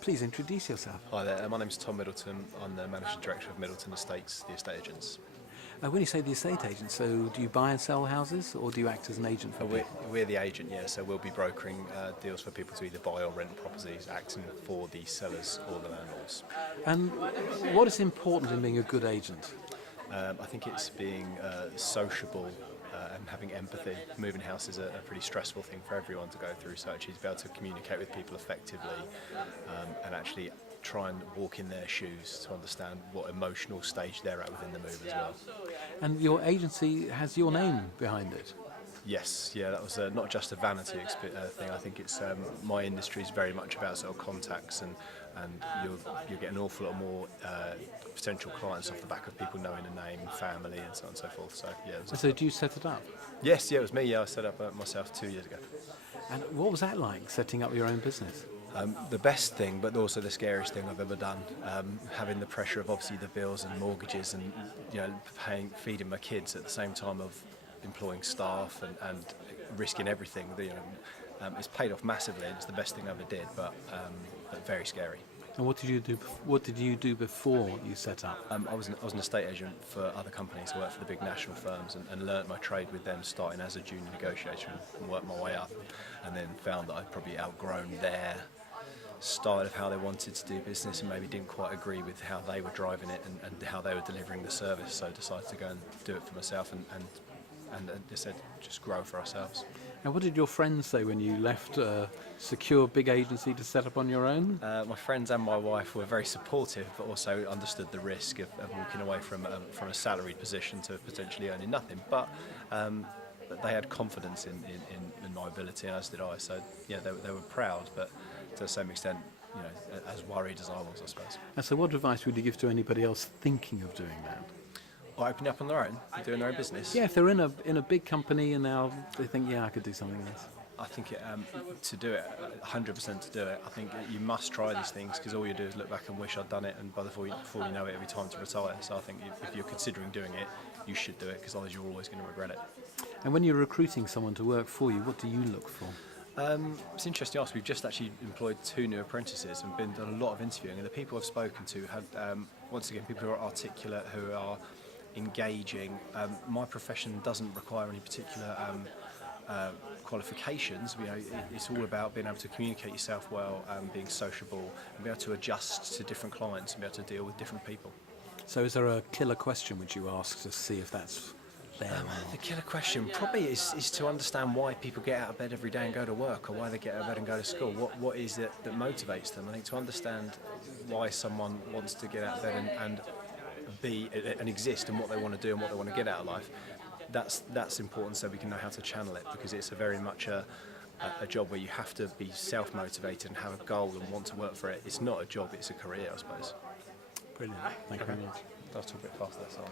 Please introduce yourself. Hi there, my name's Tom Middleton. I'm the Managing Director of Middleton Estates, the estate agents. When you say the estate agent, so do you buy and sell houses, or do you act as an agent for people? We're the agent, yeah, so we'll be brokering deals for people to either buy or rent properties, acting for the sellers or the landlords. And what is important in being a good agent? I think it's being sociable and having empathy. Moving house is a pretty stressful thing for everyone to go through, so actually to be able to communicate with people effectively and actually try and walk in their shoes to understand what emotional stage they're at within the move as well. And your agency has your name behind it. Yes, yeah, that was not just a vanity thing. I think it's my industry is very much about sort of contacts, and you'll get an awful lot more potential clients off the back of people knowing a name, family, and so on and so forth. So yeah. So do you set it up? Yes, yeah, it was me. Yeah, I set up myself 2 years ago. And what was that like, setting up your own business? The best thing, but also the scariest thing I've ever done, having the pressure of obviously the bills and mortgages, and feeding my kids at the same time of employing staff and risking everything. It's paid off massively, and it's the best thing I ever did, but very scary. And what did you do? What did you do before you set up? I was an estate agent for other companies. I worked for the big national firms and learnt my trade with them, starting as a junior negotiator and worked my way up, and then found that I'd probably outgrown their style of how they wanted to do business and maybe didn't quite agree with how they were driving it and how they were delivering the service. So I decided to go and do it for myself and they said just grow for ourselves. And what did your friends say when you left a secure big agency to set up on your own? My friends and my wife were very supportive, but also understood the risk of walking away from a salaried position to potentially earning nothing. But they had confidence in my ability, and as did I. So yeah, they were proud, but to the same extent, as worried as I was, I suppose. And so what advice would you give to anybody else thinking of doing that? Opening up on their own, doing their own business. Yeah, if they're in a big company and now they think, yeah, I could do something like this. I think to do it, 100% to do it, I think you must try these things, because all you do is look back and wish I'd done it, and before you know it, it'll be time to retire. So I think if you're considering doing it, you should do it, because otherwise you're always going to regret it. And when you're recruiting someone to work for you, what do you look for? It's interesting to ask. We've just actually employed 2 new apprentices and done a lot of interviewing, and the people I've spoken to have, once again, people who are articulate, who are engaging. My profession doesn't require any particular qualifications. It's all about being able to communicate yourself well, being sociable, and be able to adjust to different clients and be able to deal with different people. So is there a killer question which you ask to see if that's there? The killer question probably is to understand why people get out of bed every day and go to work, or why they get out of bed and go to school. What is it that motivates them? I think to understand why someone wants to get out of bed and be and exist, and what they want to do and what they want to get out of life, that's important, so we can know how to channel it, because it's a very much a job where you have to be self-motivated and have a goal and want to work for it. It's not a job, it's a career, I suppose. Brilliant. Thank you very much. I'll talk a bit faster, sorry.